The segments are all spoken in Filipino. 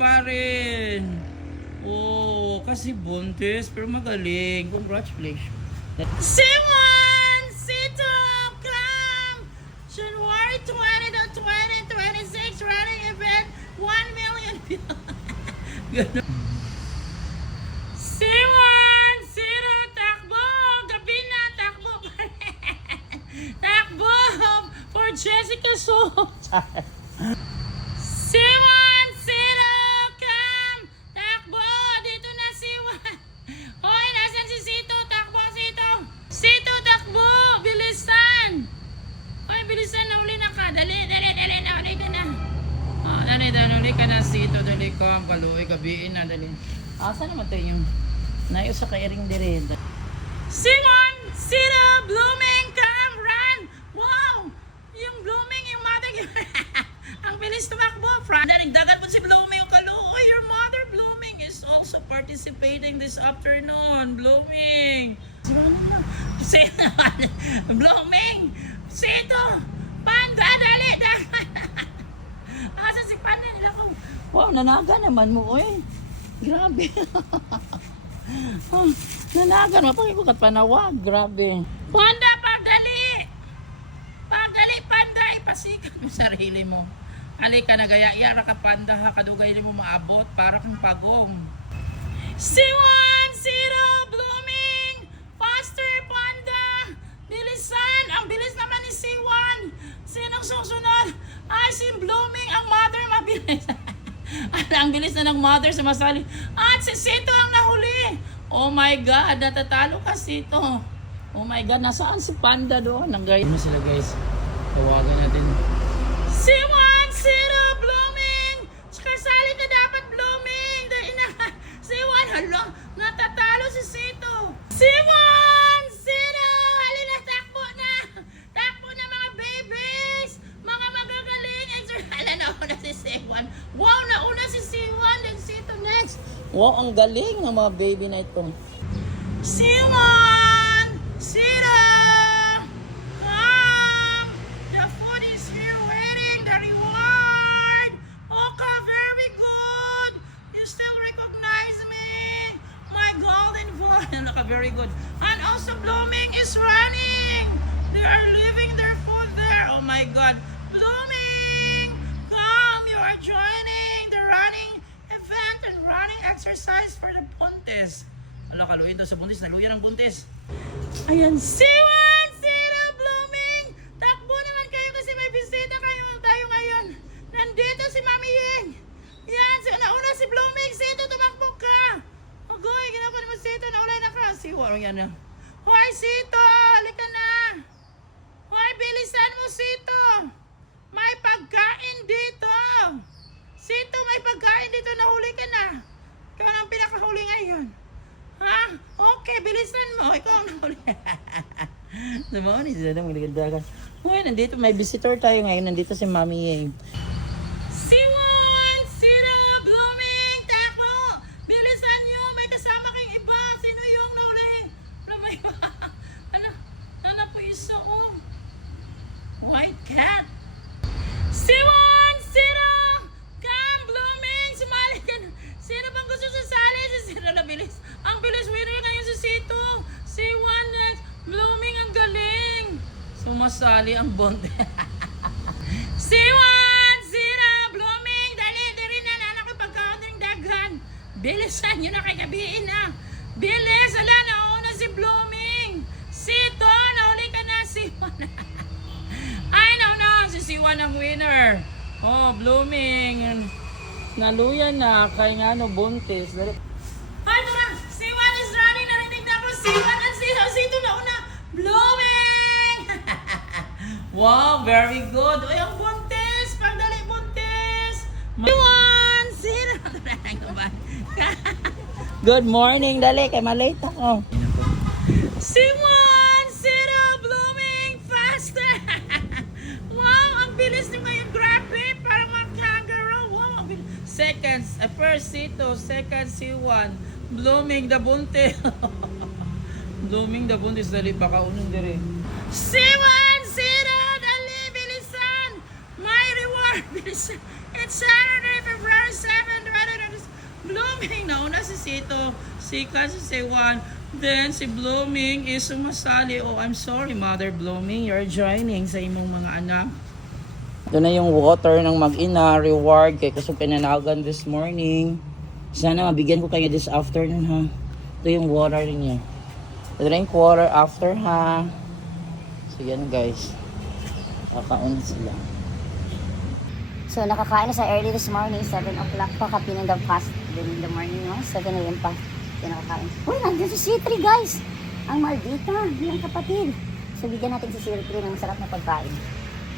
pa rin. Oh, kasi buntis, pero magaling. Congratulations. Simon! Sit up! Come! January 20 to 2026 running event, 1 million people. Ganun. Simon! Sit up! Takbo! Gabi na! Takbo pa rin! Takbo! For Jessica Soho! Simon! Sit up! Come! Takbo! Dito na si Juan! Hoy! Nasaan si Sito? Takbo! Sito! Takbo! Bilisan! Hoy! Bilisan! Nauli na ka! Dali! Nauli ka na! Oh, dali! Nauli ka na, Sito! Dali ko! Ang kaluoy! Gabiin na! Dali! Saan naman tayo yung nayo sa kairing dire? Simon! Sit up! Blooming! Come! Run! Wow! Yung Blooming! Yung mother! Ang bilis tumakbo! Dagat po si Blooming yung kaluoy! Your mother Blooming is also participating this afternoon! Blooming! Blooming! Sito! Panda! Dali! Asa si Panda nila ko? Wow! Nanaga naman mo eh! Grabe! Nanaga! Mapakikukat panawag! Grabe! Panda! Pagdali! Pagdali! Panda! Ipasikat mo sarili mo! Halika na gaya-iya ka Panda ha! Kadugay mo maabot para kang pagong! Siwan! Sito! Blooming! Faster! Panda! Bilisan! Ang bilis naman ni Siwan! Sinong susunod? Ay, si Blooming! Ang mother mabilis! Ang bilis na ng mother sumasali. At si Sito ang nahuli. Oh my God, natatalo ka Sito. Oh my God, nasaan si Panda doon? Ano sila guys? Tawagan natin. Siwan! Sito! Blooming! Kasali ka dapat Blooming! Siwan! Hala! Natatalo si Sito! Siwan! Sito! Halina! Takbo na! Takbo na mga babies! Mga magagaling! Hala, nauna si Siwan! Wow! Nauna si Siwan! Then Sito next! Wow! Ang galing ng mga baby na ito! Siwan! Sito! Come! The food is here waiting! The reward! Okay, very good! You still recognize me? My golden boy! Very good. And also Blooming is running! They are leaving their food there! Oh my God! Blooming! Come! You are joining the running event and running exercise for the buntis. Ala, kaluin daw sa buntis. Naluyan ang buntis. Ayan, Siwan! Sito! Blooming! Takbo naman kayo kasi may bisita tayo ngayon. Nandito si Mami Ying. Yan, nauna si Blooming. Sito, tumakbo ka. Agoy, ginagawa naman Sito. Naulay na ka. Siwan, yan na. Hoy, Sito! Halika na. Hoy, bilisan mo, Sito. May pagkain dito. Sito, may pagkain dito. Nahuli ka na. Ikaw ang pinakahuli ngayon. Ha? Okay, bilisan mo. Ikaw ang nahuli. Naman, hindi na magdagan. Hoy, nandito. May visitor tayo ngayon. Nandito si Mami Ying. Siwan! Sito! Blooming! Takbo! Bilisan nyo! May kasama kayong iba. Sino yung nahuli? May ano po isa oh? White cat! Siwan! Sito! Come! Blooming! Sumali ka na! Sino bang gusto sasali? Si Sito na bilis. Ang bilis winner ngayon si Sito. Siwan next. Blooming ang galing. Sumasali ang bonde. Siwan! Sito! Blooming! Dali! Dali na! Anak ko pagkaon ng daghan. Bilisan nyo na kay gabiin na. Bilis! Ala! Nauna si Blooming. Sito! Nahuli ka na. Siwan. Ay! Nauna! Si Siwan ang winner. Oh, Blooming. Naluyan na. Kaya nga no, buntis. Dali. Ay, tara! Siwan is running! Narinig na ako! Siwan at Sito! Sito nauna! Blooming! Wow! Very good! Uy, ang buntis! Pagdali buntis! Siwan! Sito! Good morning! Dali! Kaya malate ako. Siwan! Sito! Blooming! Faster! Wow! Ang bilis nyo ngayon! Grabe! Parang mga kangaroo! Wow! Ang bilis! Seconds! First Sito, second Siwan. Blooming the buntis. Blooming the buntis. Dali, baka unong dire. Siwan! Sito! Dali! Bilisan! My reward! Bilisan! It's Saturday, February 7, Blooming, nauna si Sito, si Kasi si Juan, then si Blooming is sumasali. Oh, I'm sorry, Mother Blooming, you're joining sa imong mga anak. Ito na yung water ng mag-ina, reward kay kusog pinanagan this morning. Sana mabigyan ko kayo this afternoon ha. Ito yung water niya. Drink water after ha. So yan guys. Kakaunit sila. So, nakakain na sa early this morning, 7 o'clock pa, kapin ng fast in the morning, no? 7 a.m. pa, yung nakakain. Uy, nandiyan si C3, guys! Ang maldita, yung kapatid. So, bigyan natin si C3 ng masarap na pagkain.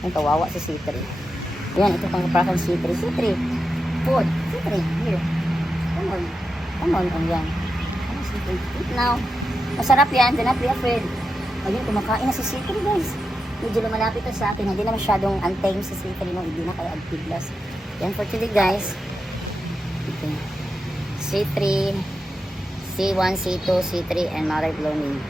Ang kawawa si C3. Yan, ito pang kaprakan C3. C3, food. C3, here. Come on. Come on, yan. Ano, C3? Eat now. Masarap yan, do not be afraid. Ayun, kumakain na si C3, guys. Medyo lumalapit na sa akin, hindi na masyadong untame sa C3 mo, hindi na kaya agpiglas. Yan for today guys. Okay. C3, C1, C2, C3, and Mother Blooming.